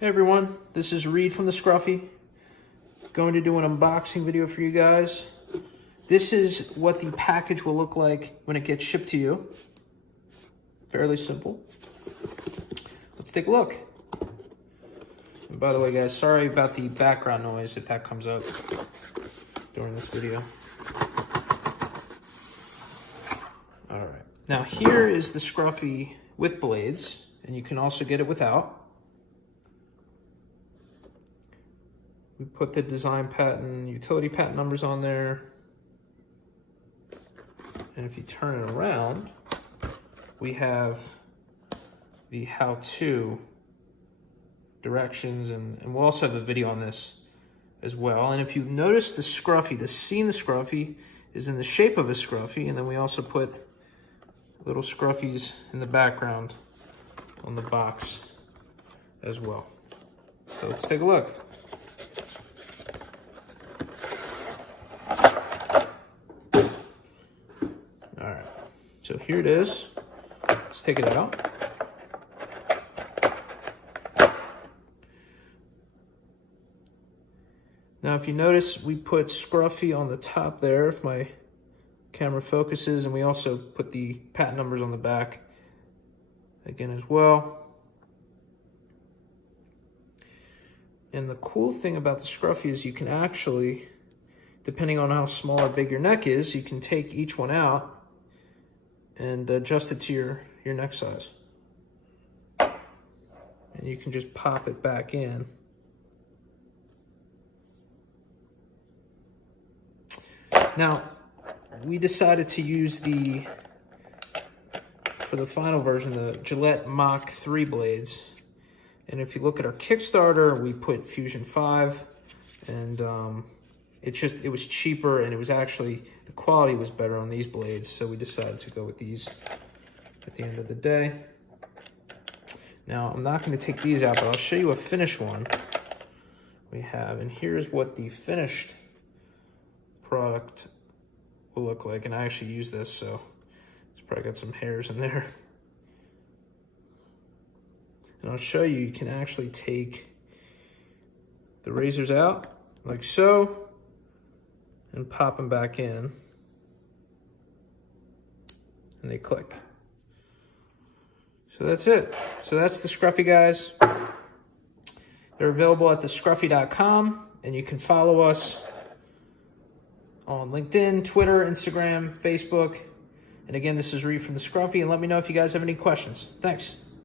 Hey everyone, this is Reed from the SCRUFFiE. Going to do an unboxing video for you guys. This is what the package will look like when it gets shipped to you. Fairly simple. Let's take a look. And by the way guys, sorry about the background noise if that comes up during this video. Alright, now here is the SCRUFFiE with blades, and you can also get it without. We put the design patent, utility patent numbers on there. And if you turn it around, we have the how-to directions, and we'll also have a video on this as well. And if you notice the SCRUFFiE, the C in the SCRUFFiE is in the shape of a SCRUFFiE, and then we also put little SCRUFFiEs in the background on the box as well. So let's take a look. So here it is. Let's take it out. Now if you notice, we put SCRUFFiE on the top there, if my camera focuses, and we also put the patent numbers on the back again as well. And the cool thing about the SCRUFFiE is you can actually, depending on how small or big your neck is, you can take each one out and adjust it to your neck size. And you can just pop it back in. Now, we decided to use for the final version, the Gillette Mach 3 blades. And if you look at our Kickstarter, we put Fusion 5, and it was cheaper, and it was actually, the quality was better on these blades, so we decided to go with these at the end of the day. Now, I'm not going to take these out, but I'll show you a finished one we have, and here's what the finished product will look like. And I actually use this, so it's probably got some hairs in there. And I'll show you, you can actually take the razors out like so and pop them back in, and they click. So that's it. So that's the SCRUFFiE, guys. They're available at thescruffie.com, and you can follow us on LinkedIn, Twitter, Instagram, Facebook. And again, this is Reed from the SCRUFFiE, and let me know if you guys have any questions. Thanks.